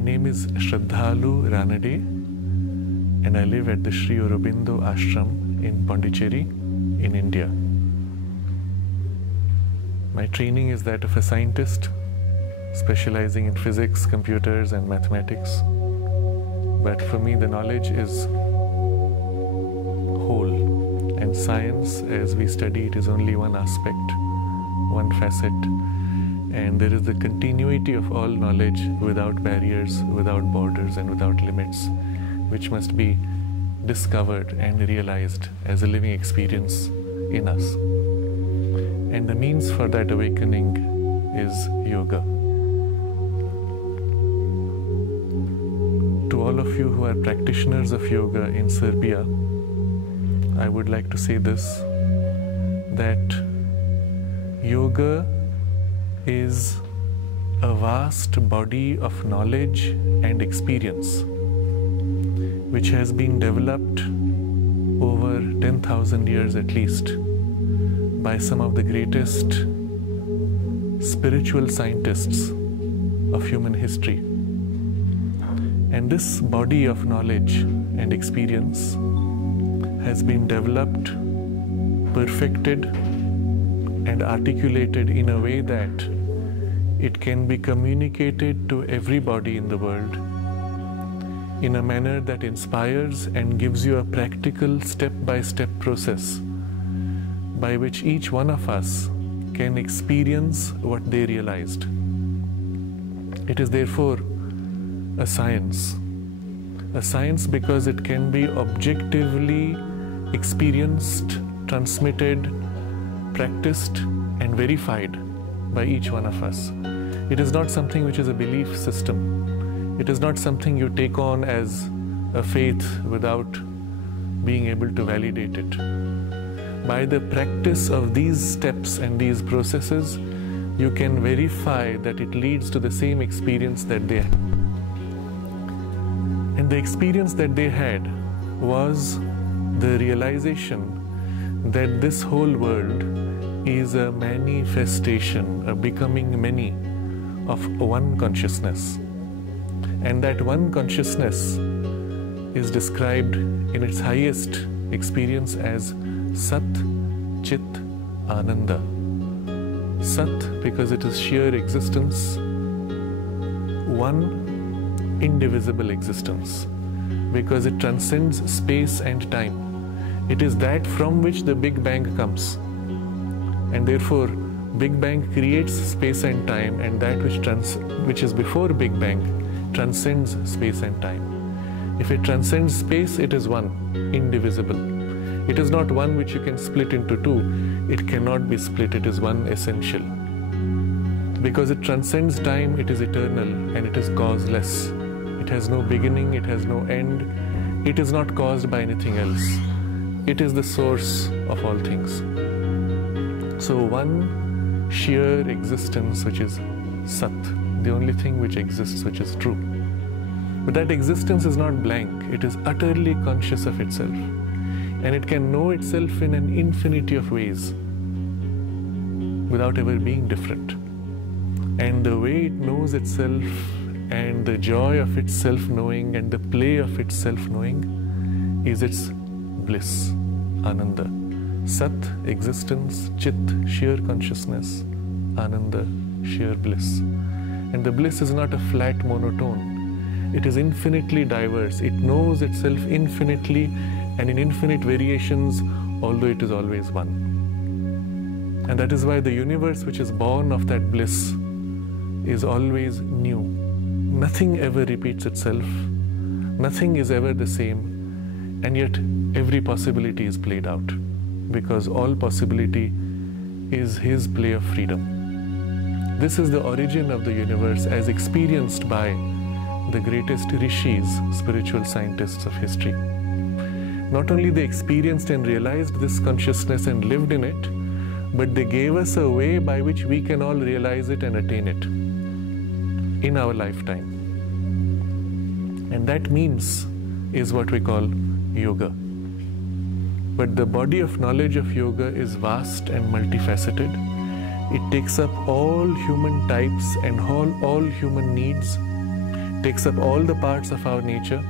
My name is Sraddhalu Ranade, and I live at the Aurobindo ashram in Pondicherry, in India. My training is that of a scientist, specializing in physics, computers, and mathematics. But for me, the knowledge is whole, and science, as we study it, is only one aspect, one facet. And there is the continuity of all knowledge without barriers, without borders, and without limits, which must be discovered and realized as a living experience in us. And the means for that awakening is yoga. To all of you who are practitioners of yoga in Serbia, I would like to say this, that yoga is a vast body of knowledge and experience which has been developed over 10,000 years at least by some of the greatest spiritual scientists of human history. And this body of knowledge and experience has been developed, perfected, and articulated in a way that it can be communicated to everybody in the world in a manner that inspires and gives you a practical step-by-step process by which each one of us can experience what they realized. It is therefore a science because it can be objectively experienced, transmitted, practiced and verified by each one of us. It is not something which is a belief system. It is not something you take on as a faith without being able to validate it. By the practice of these steps and these processes, you can verify that it leads to the same experience that they had. And the experience that they had was the realization that this whole world is a manifestation, a becoming many of one consciousness. And that one consciousness is described in its highest experience as Sat, Chit, Ananda. Sat because it is sheer existence, one indivisible existence, because it transcends space and time. It is that from which the Big Bang comes. And therefore, Big Bang creates space and time, and that which is before Big Bang transcends space and time. If it transcends space, it is one, indivisible. It is not one which you can split into two. It cannot be split. It is one essential. Because it transcends time, it is eternal and it is causeless. It has no beginning, it has no end. It is not caused by anything else. It is the source of all things. So one sheer existence which is Sat, the only thing which exists which is true. But that existence is not blank, it is utterly conscious of itself. And it can know itself in an infinity of ways without ever being different. And the way it knows itself and the joy of its self-knowing and the play of its self-knowing is its bliss, Ananda. Sat, existence, Chit, sheer consciousness, Ananda, sheer bliss. And the bliss is not a flat monotone. It is infinitely diverse. It knows itself infinitely and in infinite variations, although it is always one. And that is why the universe which is born of that bliss is always new. Nothing ever repeats itself. Nothing is ever the same. And yet every possibility is played out, because all possibility is His play of freedom. This is the origin of the universe as experienced by the greatest rishis, spiritual scientists of history. Not only they experienced and realized this consciousness and lived in it, but they gave us a way by which we can all realize it and attain it in our lifetime. And that means is what we call yoga. But the body of knowledge of yoga is vast and multifaceted. It takes up all human types and all human needs takes up all the parts of our nature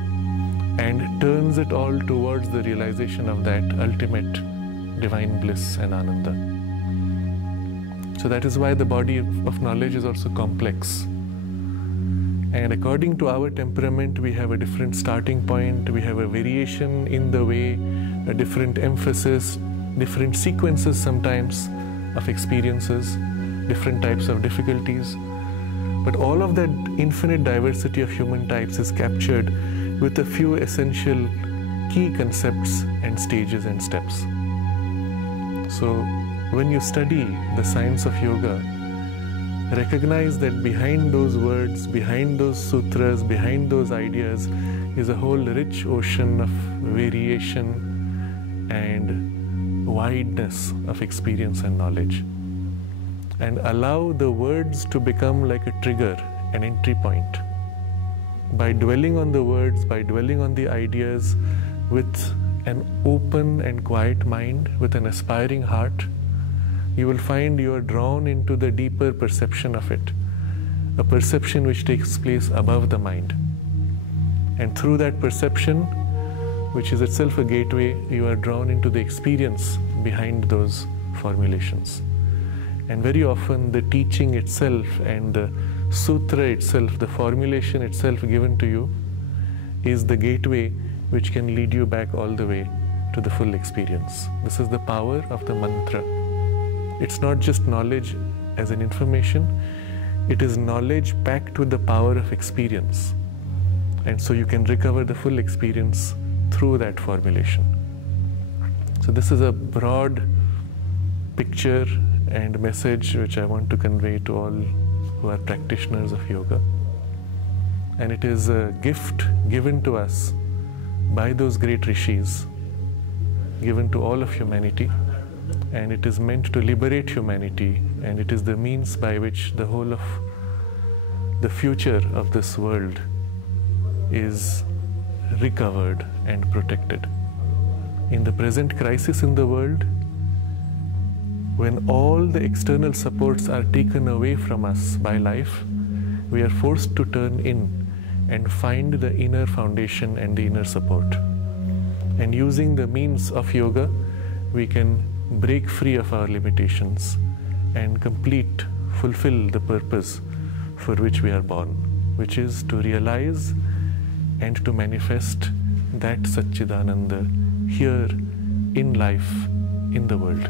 and turns it all towards the realization of that ultimate divine bliss and ananda. So that is why the body of knowledge is also complex. And according to our temperament, we have a different starting point, we have a variation in the way, a different emphasis, different sequences sometimes of experiences, different types of difficulties. But all of that infinite diversity of human types is captured with a few essential key concepts and stages and steps. So when you study the science of yoga, recognize that behind those words, behind those sutras, behind those ideas is a whole rich ocean of variation and wideness of experience and knowledge. And allow the words to become like a trigger, an entry point. By dwelling on the words, by dwelling on the ideas with an open and quiet mind, with an aspiring heart, you will find you are drawn into the deeper perception of it, a perception which takes place above the mind. And through that perception, which is itself a gateway, you are drawn into the experience behind those formulations. And very often the teaching itself and the sutra itself, the formulation itself given to you, is the gateway which can lead you back all the way to the full experience. This is the power of the mantra. It's not just knowledge as an information, it is knowledge packed with the power of experience. And so you can recover the full experience through that formulation. So this is a broad picture and message which I want to convey to all who are practitioners of yoga. And it is a gift given to us by those great rishis, given to all of humanity, and it is meant to liberate humanity, and it is the means by which the whole of the future of this world is recovered and protected. In the present crisis in the world, when all the external supports are taken away from us by life, we are forced to turn in and find the inner foundation and the inner support. And using the means of yoga, we can break free of our limitations and fulfill the purpose for which we are born, which is to realize and to manifest that Satchidananda here in life, in the world.